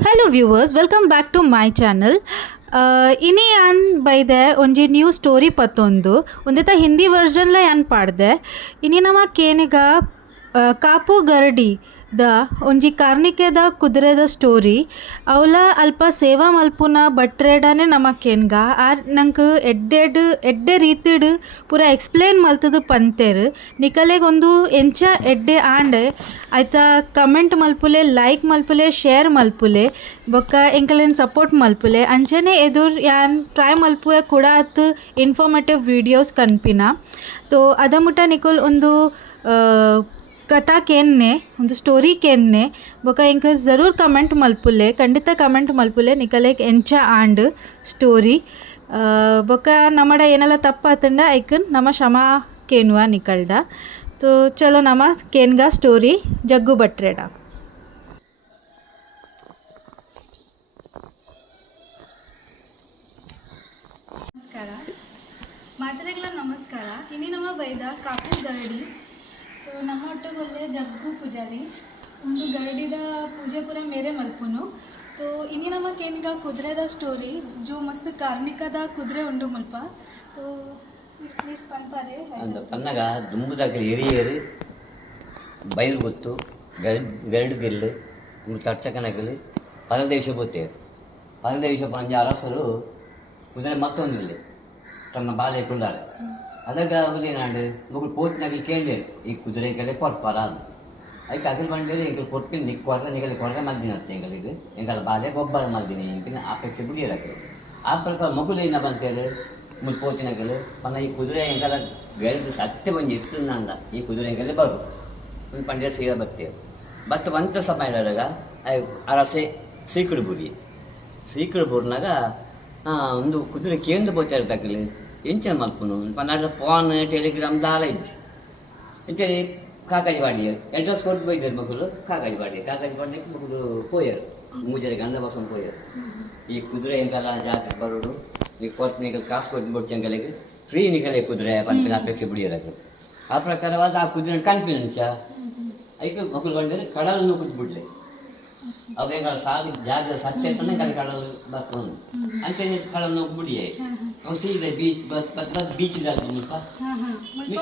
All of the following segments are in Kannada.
Hello viewers, welcome back to my channel. ಇನಿ ಯಾನ್ ಬೈದೆ ಒಂಜಿ ನ್ಯೂ ಸ್ಟೋರಿ ಪತ್ತೊಂದು ಒಂದೇತ ಹಿಂದಿ ವರ್ಷನ್ಲ ಯಾನ್ ಪಾಡ್ದೆ ಇನಿ ನಮ ಕೇನಿಗ ಕಾಪು ಗರಡಿ ದ ಒಂಜಿ ಕಾರ್ಣಿಕೆದ ಕುದುರೆದ ಸ್ಟೋರಿ ಅವಲ ಅಲ್ಪ ಸೇವಾ ಮಲ್ಪುನ ಬಟ್ರೆಡನೆ ನಮ ಕೇನ್ಗ ಆರ್ ನಂಗೆ ಎಡ್ಡೆ ರೀತಿಡ್ ಪೂರ ಎಕ್ಸ್ಪ್ಲೇನ್ ಮಲ್ತದು ಪಂತೆರ್ ನಿಕಲೆಗ್ ಒಂದು ಎಂಚ ಎಡ್ಡೆ ಆಂಡೆ ಆಯ್ತ ಕಮೆಂಟ್ ಮಲ್ಪುಲೆ ಲೈಕ್ ಮಲ್ಪುಲೆ ಶೇರ್ ಮಲ್ಪುಲೆ ಬೊಕ್ಕ ಎಂಕಲೆನ್ ಸಪೋರ್ಟ್ ಮಲ್ಪುಲೆ ಅಂಚನೆ ಎದುರು ಯಾನ್ ಟ್ರೈ ಮಲ್ಪುವೆ ಕೂಡ ಅತ್ ಇನ್ಫಾರ್ಮೇಟಿವ್ ವಿಡಿಯೋಸ್ ಕನ್ಪಿನ ತೋ ಅದ ಮುಟ ನಿಕುಲ್ ಒಂದು ಕಥಾ ಕೇನ್ನೆ ಒಂದು ಸ್ಟೋರಿ ಕೇನ್ನೆ ಬೊಕ ಇಂಕ ಜರೂರ್ ಕಮೆಂಟ್ ಮಲ್ಪುಲೆ ಖಂಡಿತ ಕಮೆಂಟ್ ಮಲ್ಪುಲೆ ನಿಕಲೆಗ್ ಎಂಚ ಆಂಡ್ ಸ್ಟೋರಿ ಬೊಕ ನಮ್ಮಡ ಏನೆಲ್ಲ ತಪ್ಪಾತಂಡ ಐಕನ್ ನಮ್ಮ ಕ್ಷಮಾ ಕೇನುವ ನಿಕಲ್ಡ तो चलो नमा केनगा स्टोरी जग्गू बट्रेडा ನಮಸ್ಕಾರ ಮಾತರೆಗಳ ನಮಸ್ಕಾರ ಇನಿ ನಮ್ಮ ಬೈದ ಕಾಪು ಗರಡಿ ತೋ ನಮ್ಮ ಒಟ್ಟಗೊಲ್ಲೆ ಜಗ್ಗು ಪೂಜಾರಿ ಒಂದು ಗರಡಿದ ಪೂಜೆ ಪೂರ ಮೇರೆ ಮಲ್ಪುನು ತೋ ಇನಿ ನಮ್ಮ ಕೇನ್ಗ ಕುದುರೆದ ಸ್ಟೋರಿ ಜೋ ಮಸ್ತ್ ಕಾರ್ಣಿಕದ ಕುದುರೆ ಉಂಡು ಮಲ್ಪ ತೋ ಪ್ಲೀಸ್ ಪನ್ಪಾರೆ ಅಂತ ತನ್ನಗ ದುಂಬುದಾಗಲಿ ಹಿರಿಯರು ಬೈಲು ಗೊತ್ತು ಗರಡಿದಿಲ್ಲು ತಡ್ಚಕನಾಗಲಿ ಪರದೇಶ ಗೊತ್ತೇರು ಪರದೇಶ ಪಂಜ ಅರಸರು ಕುದುರೆ ಮತ್ತೊಂದಿಲ್ಲ ತನ್ನ ಬಾಲೆ ಕುಳ್ಳಾರೆ ಅದಾಗ ಅವಲೇನಾಡು ಮಗಳು ಪೋತಿನಾಗಲಿ ಕೇಳಲೇರು ಈ ಕುದುರೆಗೆಲ್ಲ ಕೊರ್ಪಾರ ಅದು ಅದಕ್ಕೆ ಅಗಲ್ ಬಂಡೇಲಿ ಎಂಕಲ್ ಕೊಟ್ಟು ನಿಕ್ ಕೊರ್ಗ ನಿಗಲಿ ಕೊರ್ಗ ಮಲ್ದಿನ ಅತ್ತೆ ಎಂಗಳಿಗೆ ಎಂಕಲ ಬಾಲೆ ಗೊಬ್ಬರ ಮಲ್ದಿನಿ ಎಂಕಿನ ಅಪೇಕ್ಷೆ ಬಿಡಿಯರಾಕೆ ಆ ಪ್ರಕಾರ ಮಗುಲು ಏನ ಬಂತೇಳಿ ಮುಲ್ಪೋತಿನಾಗಲು ಪನ್ನ ಈ ಕುದುರೆ ಎಂಕಲ ಗರಿದು ಸತ್ಯ ಬಂದು ಇರ್ತಂದ ಈ ಕುದುರೆ ಎಂಕಲ್ಲಿ ಬರು ಒಂದು ಪಂಡ್ಯ ಸೀರ ಬರ್ತೇವೆ ಬಟ್ ಬಂತ ಸಮಯದಾಗ ಅರಸೆ ಸೀಕಡು ಬೂರ್ನಾಗ ಒಂದು ಕುದುರೆ ಕೇಂದ್ರ ಬೋಚಾರ ತಕ್ಕಲಿ ಎಂಚ ಮಲ್ಪುನು ಪನ್ನಾಡ ಫೋನ್ ಟೆಲಿಗ್ರಾಮ್ ದಾಲ ಇಜ್ಜಿ ಎಂಚರಿ ಕಾಕಾಜಿ ಬಾಡಿ ಅಡ್ರೆಸ್ ಕೊಟ್ಟು ಬೈದರು ಮಕ್ಕಳು ಕಾಕಾಜಿ ಬಾಡಿಗೆ ಮಕ್ಕಳು ಪೋಯರು ಮೂಜರೆ ಗಂಧ ಬಸವನ್ ಪೋಯರು ಈ ಕುದುರೆ ಎಂಕಲ್ಲ ಜಾತ್ರೆ ಬರೋಡು ಈ ಕೊಟ್ಟು ಕಾಸು ಕೊಟ್ಟು ಬಿಡ್ಸಿ ಅಂಕಲಿಗೆ ಫ್ರೀ ನಿಕಲೆ ಕುದುರೆ ಪಂಪಿನ ಅಪೇಕ್ಷೆ ಬಿಡಿಯೋದು ಆ ಪ್ರಕಾರವಾದ ಆ ಕುದುರೆ ಕಾನ್ಫಿಡೆನ್ಸ ಅದಕ್ಕೆ ಮಕ್ಕಳು ಬಂದರೆ ಕಡಲನ್ನು ಬಿಟ್ಬಿಡ್ಲೆ ಅವಾಗ ಸಾಲಿ ಜಾಗ ಸತ್ಯ ಅಂತಲೇ ಕಡಲು ಬರ್ಕೊಂಡು ಅಂಚೆ ಕಡಲು ಬಿಡಿಯೇ ಅವ್ನು ಸೀದೆ ಬೀಚ್ ಮುಲ್ಪ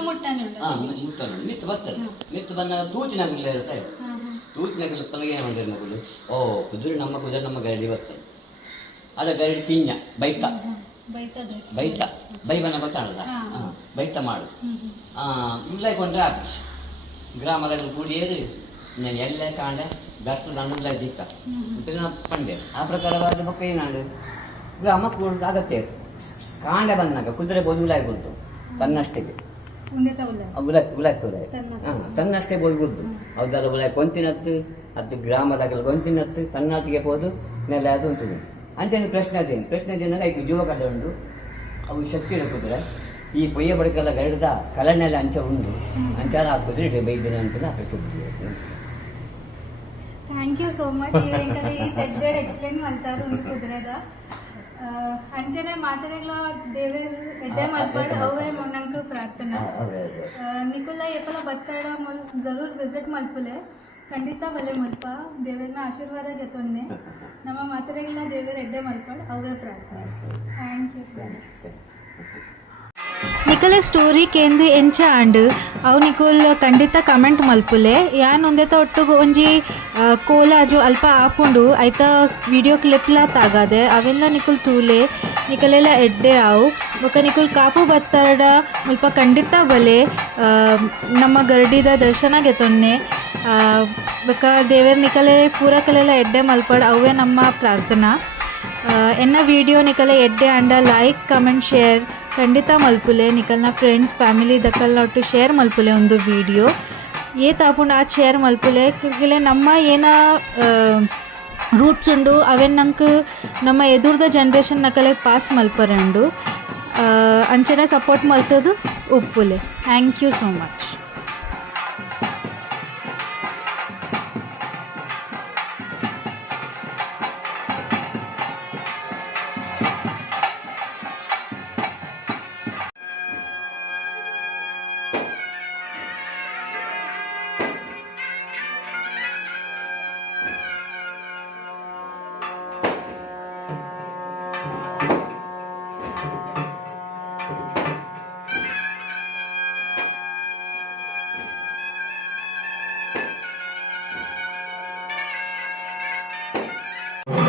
ಮುಟ್ಟಾನು ಮಿತ್ತು ಬರ್ತಾರೆ ಮಿತ್ತು ಬಂದಾಗ ತೂಚಿನಾಗಲ್ಲ ಇರುತ್ತೆ ತೂಚಿನಾಗಲ್ಲ ತನಗೆ ಏನು ಮಾಡಿದ್ರೆ ಮಕ್ಕಳು ಕುದುರೆ ನಮ್ಮ ಗರಡಿ ಬರ್ತದೆ ಅದ ಗರಡಿ ಕಿಂಜ ಬೈಬನ ಗೊತ್ತಾಡಲ್ಲ ಬೈತ ಮಾಡು ಇಲ್ಲಕೊಂಡ್ರೆ ಆಫೀಸ್ ಗ್ರಾಮದಲ್ಲಿ ಕೂಡಿಯೇರಿ ನಾನು ಎಲ್ಲ ಕಾಂಡೆ ಗಷ್ಟು ನನ್ನೆಲ್ಲ ದಿಕ್ಕ ಪಂಡೆ ಆ ಪ್ರಕಾರವಾದ ಮಕ್ಕ ಏನಾಡು ಗ್ರಾಮ ಕೂಡ ಅಗತ್ಯ ಕಾಂಡೆ ಬಂದಾಗ ಕುದುರೆ ಬೋದುಲಾಗ್ಬಿಡ್ತು ತನ್ನಷ್ಟಕ್ಕೆ ಉಲಾಗ್ತದೆ ತನ್ನಷ್ಟೇ ಬೋದ್ಬಿಡ್ತು ಅವದರ ಉಲಾಗ್ ಕೊಂತಿನತ್ತು ಅದು ಗ್ರಾಮದಾಗಲ್ಲ ಕೊಂತಿನತ್ತು ತನ್ನತ್ತಿಗೆ ಹೋದು ಮೇಲೆ ಅದು ಉಂಟು ಅಂಚೆ ಪ್ರಶ್ನೆ ಅದೇನಾಗ ಈಗ ಜೀವ ಕಡೆ ಉಂಟು ಅವು ಶಕ್ತಿ ಕುದುರೆ ಈ ಪೊಯ್ಯ ಬಡಕೆಲ್ಲ ಗರಡ್ದ ಕಲನೆಲ್ಲ ಅಂಚ ಉಂಡು ಅಂಚಾರ ಆ ಕುದುರೆ ಬೈದಿನ ಅಂತ ಅಪೇಕ್ಷೆ thank you so much explain ಮಾಡ್ತಾರೆ ಒಂದು ಕುದುರೆದ ಅಂಚನೆ ಮಾತರೆಗಳ ದೇವೇರ್ ಎಡ್ಡೆ ಮಲ್ಪಡ್ ಅವೇ ನಂಗೆ ಪ್ರಾರ್ಥನಾ ನಿಕುಲ್ಲ ಎಪ್ಪಲ ಬತ್ತಾಡ ಜರೂರ್ ವಿಸಿಟ್ ಮಲ್ಪುಲೆ ಖಂಡಿತ ಬಲೆ ಮಲ್ಪ ದೇವೇರ್ನ ಆಶೀರ್ವಾದ ಗೆತ್ತೊನ್ನೆ ನಮ್ಮ ಮಾತರೆಗಳ ದೇವೇರ್ ಎಡ್ಡೆ ಮಲ್ಪಡ್ ಅವೇ ಪ್ರಾರ್ಥನೆ ಥ್ಯಾಂಕ್ ಯು ಸೊ ಮಚ್ ನಿಕಲೆ ಸ್ಟೋರಿ ಕೇಂದು ಎಂಚ ಆಂಡ್ ಅವು ನಿಕುಲ್ ಖಂಡಿತ ಕಮೆಂಟ್ ಮಲ್ಪುಲೆ ಯಾನ್ ಒಂದೇತ ಒಟ್ಟುಗು ಒಂಜಿ ಕೋಲಾಜು ಅಲ್ಪ ಆಪುಂಡು ಐತ ವಿಡಿಯೋ ಕ್ಲಿಪ್ಲ ತಾಗದೆ ಅವೆಲ್ಲ ನಿಕುಲ್ ತೂಲೆ ನಿಕಲೆಲ್ಲ ಎಡ್ಡೆ ಆವು ಬೊಕ ನಿಕುಲ್ ಕಾಪು ಬತ್ತಾಡ ಮುಲ್ಪ ಖಂಡಿತ ಬಲೆ ನಮ್ಮ ಗರಡಿದ ದರ್ಶನ ಗೆತೊನ್ನೆ ಬೊಕ ದೇವೇರ್ ನಿಕಲೆ ಪೂರಕಲೆಲ್ಲ ಎಡ್ಡೆ ಮಲ್ಪಡ್ ಅವೇ ನಮ್ಮ ಪ್ರಾರ್ಥನಾ ಎನ್ನ ವಿಡಿಯೋ ನಿಕಲೆ ಎಡ್ಡೆ ಆಂಡ ಲೈಕ್ ಕಮೆಂಟ್ ಶೇರ್ ಖಂಡಿತ ಮಲ್ಪುಲೆ ನಿಕಲ್ನ ಫ್ರೆಂಡ್ಸ್ ಫ್ಯಾಮಿಲಿ ದಕ್ಕಲ್ನ ಒಟ್ಟು ಶೇರ್ ಮಲ್ಪುಲೆ ಒಂದು ವಿಡಿಯೋ ತಾಪುಂಡು ಆ ಶೇರ್ ಮಲ್ಪುಲೆ ಕಿಲೆ ನಮ್ಮ ಏನ ರೂಟ್ಸ್ ಉಂಡು ಅವೆನ್ ನಂಗೆ ನಮ್ಮ ಎದುರ್ದ ಜನ್ರೇಷನ್ ನಕಲೆ ಪಾಸ್ ಮಲ್ಪರಂಡು ಅಂಚನೆ ಸಪೋರ್ಟ್ ಮಲ್ತದು ಉಪ್ಪುಲೆ ಥ್ಯಾಂಕ್ ಯು ಸೋ ಮಚ್. अगर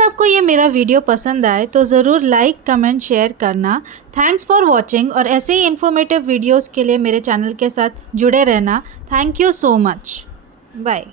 आपको ये मेरा वीडियो पसंद आए तो ज़रूर लाइक कमेंट शेयर करना। थैंक्स फॉर वॉचिंग और ऐसे ही इन्फॉर्मेटिव वीडियोस के लिए मेरे चैनल के साथ जुड़े रहना। Thank you so much. Bye.